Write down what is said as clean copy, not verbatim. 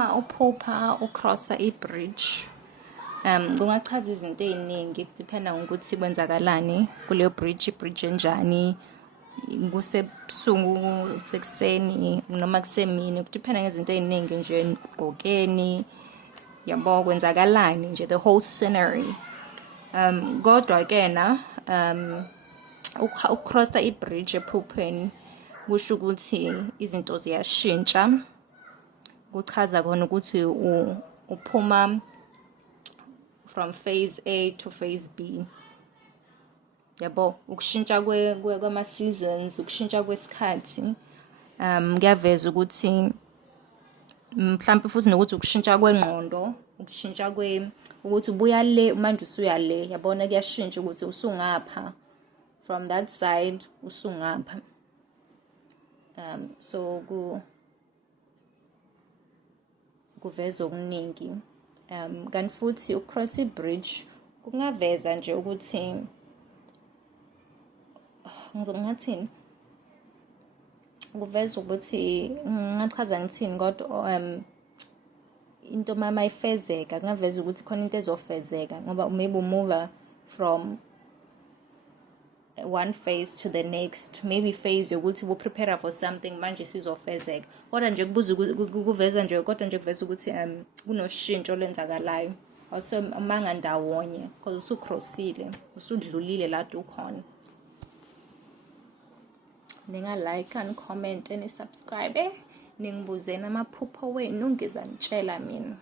uma uphupha ucrossa i-bridge, kungachaza izinto ey'ningi, kudiphenda ngokuthi kwenzakalani kuleyo bridge, i-bridge enjani, kusebusuku, sekuseni noma kusemini, kudiphenda ngezinto ey'ningi nje, ugqokeni, yabo, kwenzakalani nje, the whole scenery. Kodwa-ke na ukucrossa i-bridge ephupheni kusho ukuthi izinto ziyashintsha, kuchaza khona ukuthi uphuma from phase A to phase B. Yabo, ukushintsha kwama-seasons, ukushintsha kwesikhathi, kuyaveza ukuthi mhlampe futhi nokuthi ukushintsha kwengqondo, ukushintsha ukuthi ubuya le manje usuya le, yabona kuyashintsha ukuthi usungapha, from that side usungapha. So kuveza okuningi. Kanti futhi ukucross i-bridge kungaveza nje ukuthi ngathini, kuveza ukuthi ngachaza ngithini, kodwa into mama ifezeka, kungaveza ukuthi khona into ezofezeka, ngoba maybe umuva from one phase to the next, maybe phase yokuthi prepare for something manje sizofezeka, kodwa nje kuveza nje, kodwa nje kuveza ukuthi kunoshintsho olwenzakalayo, awusemanga ndawonye because usucrossile, usudlulile la ukhona. Ninga-like, ni-comment, ni-subscribe, ningibuzeni amaphupho wenu, ngizanitshela mina.